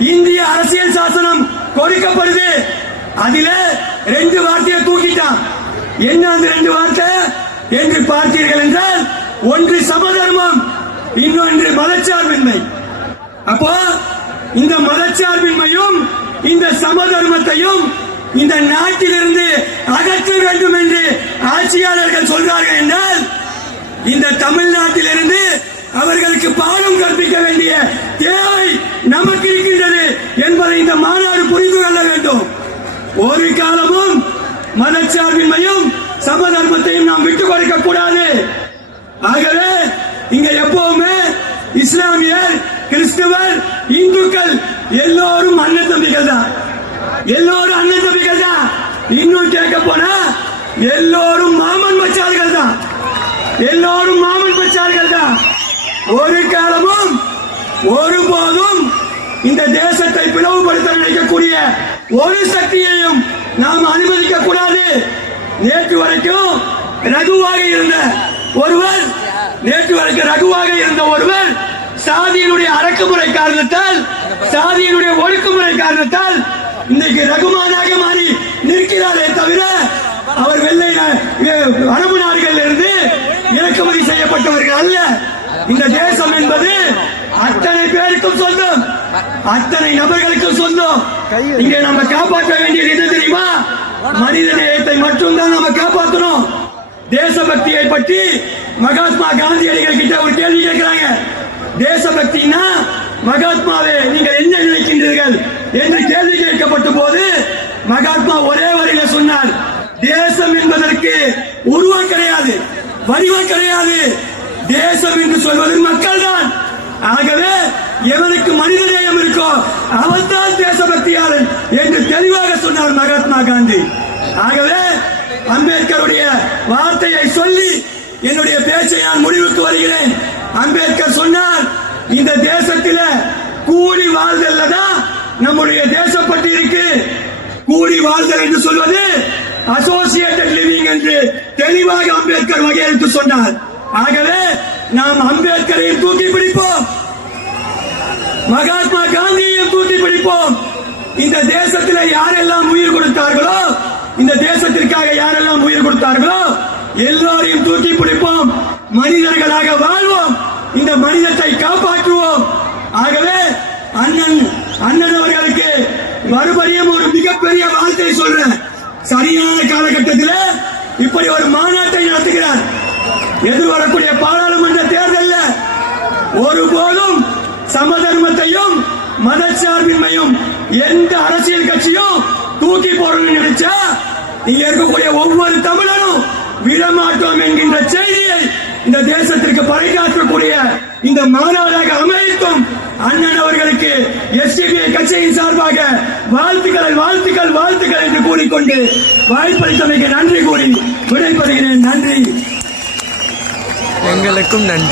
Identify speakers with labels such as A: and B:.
A: இந்திய அரசியல் சாசனம் கொடுக்கப்படுது. அதில ரெண்டு வார்த்தையை தூக்கிட்டான். என்ன அந்த ரெண்டு வார்த்தை? என்று பார்த்தீர்கள் என்றால் ஒன்று சமதர்மம் இன்னொன்று மதச்சார்பின்மை. அப்போ இந்த மதச்சார்பின்மையும் இந்த சமதர்மத்தையும் இந்த நாட்டிலிருந்து அகற்ற வேண்டும் என்று ஆட்சியாளர்கள் சொல்றார்கள் என்றால் இந்த தமிழ்நாட்டிலிருந்து ஒரு காலமும் மதச்சார்பின்மையும் சமதர்மத்தையும் நாம் விட்டு கொடுக்க கூடாது. ஆகவே இங்க எப்பவுமே இஸ்லாமியர் கிறிஸ்துவர் இந்துக்கள் எல்லோரும் அண்ணன் தம்பிகள் தான். எல்லோரும் அண்ணன் தம்பிகள் தான். இன்னும் கேட்க போனா எல்லோரும் மாமன் மச்சார்கள் தான். எல்லோரும் மாமன் மச்சார்கள் தான். ஒரு காலமும் ஒருபோதும் இந்த தேசத்தை பிளவுபடுத்த நினைக்கக்கூடிய ஒரு சக்தியையும் நாம் அனுமதிக்க கூடாது. நேற்று வரைக்கும் ரகுவாக இருந்த ஒருவர் நேற்று வரைக்கும் ரகுவாக இருந்த ஒருவர் சாதியினுடைய அடக்குமுறை காரணத்தால் சாதியினுடைய ஒடுக்குமுறை காரணத்தால் இன்னைக்கு ரகுமானாக மாறி நிற்கிறாரே தவிர அவர் வெள்ளை அரபு நாடுகளில் இருந்து இறக்குமதி செய்யப்பட்டவர்கள் அல்ல. இந்த தேசம் என்பது அத்தனை பேருக்கும் சொந்தம் அத்தனை நபர்களுக்கும் சொந்தம் இங்கே நம்ம காப்பாற்ற வேண்டியது என்ன தெரியுமா? மனித நேயத்தை மட்டும்தான் நம்ம காப்பாற்றணும். தேசபக்தியை பற்றி மகாத்மா காந்தியடிகள் கிட்ட ஒரு கேள்வி கேட்கிறாங்க. தேசபக்தினா மகாத்மாவே நீங்கள் என்ன நினைக்கின்றீர்கள்? என்று கேள்வி கேட்கப்பட்ட போது மகாத்மா ஒரே வரையில சொன்னார். தேசம் என்பதற்கு உருவம் கிடையாது வடிவம் கிடையாது. தேசம் என்று சொல்வது மக்கள் தான் ஆகவே எவனுக்கு மனித நேயம் இருக்கோ அவன்தான் தேசபக்தியாளன் என்று தெளிவாக சொன்னார் மகாத்மா காந்தி. ஆகவே அம்பேத்கருடைய வார்த்தையை சொல்லி என்னுடைய பேச்சை நான் முடிவுக்கு வருகிறேன். அம்பேத்கர் சொன்னார் இந்த தேசத்தில கூடி வாழ்தல் தான் நம்முடைய தேசப்பட்டு இருக்கு கூடி வாழ்தல் என்று சொல்வது அசோசியேட்டட் லிவிங் என்று தெளிவாக அம்பேத்கர் வகையெழுத்து சொன்னார். ஆகவே நாம் அம்பேத்கரையும் தூக்கி பிடிப்போம். மகாத்மா காந்தியையும் தூக்கி பிடிப்போம். இந்த தேசத்தில் யாரெல்லாம் உயிர் கொடுத்தார்களோ இந்த தேசத்திற்காக யாரெல்லாம் உயிர் கொடுத்தார்களோ எல்லோரையும் தூக்கி பிடிப்போம். மனிதர்களாக வாழ்வோம். இந்த மனிதத்தை காப்பாற்றுவோம். ஆகவே அண்ணன் அண்ணன் அவர்களுக்கு மறுபடியும் ஒரு மிகப்பெரிய வார்த்தை சொல்றேன். சரியான காலகட்டத்தில் இப்படி ஒரு மாநாட்டை நடத்துகிறார். எதிர்வரக்கூடிய பாராளுமன்ற தேர்தலில் ஒருபோதும் சமதர்மத்தையும் மதச்சார்பின்மையும் எந்த அரசியல் கட்சியும் தூக்கி போடணும்னு நினைச்சா இங்க இருக்கக்கூடிய ஒவ்வொரு தமிழனும் விடமாட்டோம் என்கின்ற செய்தியை இந்த தேசத்திற்கு பறைக்காற்றக்கூடிய இந்த மாநாடாக அமைத்தும் அண்ணன் அவர்களுக்கு எஸ்டிபிஐ கட்சியின் சார்பாக வாழ்த்துக்கள் வாழ்த்துக்கள் வாழ்த்துக்கள் என்று கூறிக்கொண்டு வாய்ப்பளித்தமைக்கு நன்றி கூறி விடைபெறுகிறேன். நன்றி.
B: எங்களுக்கும் நன்றி.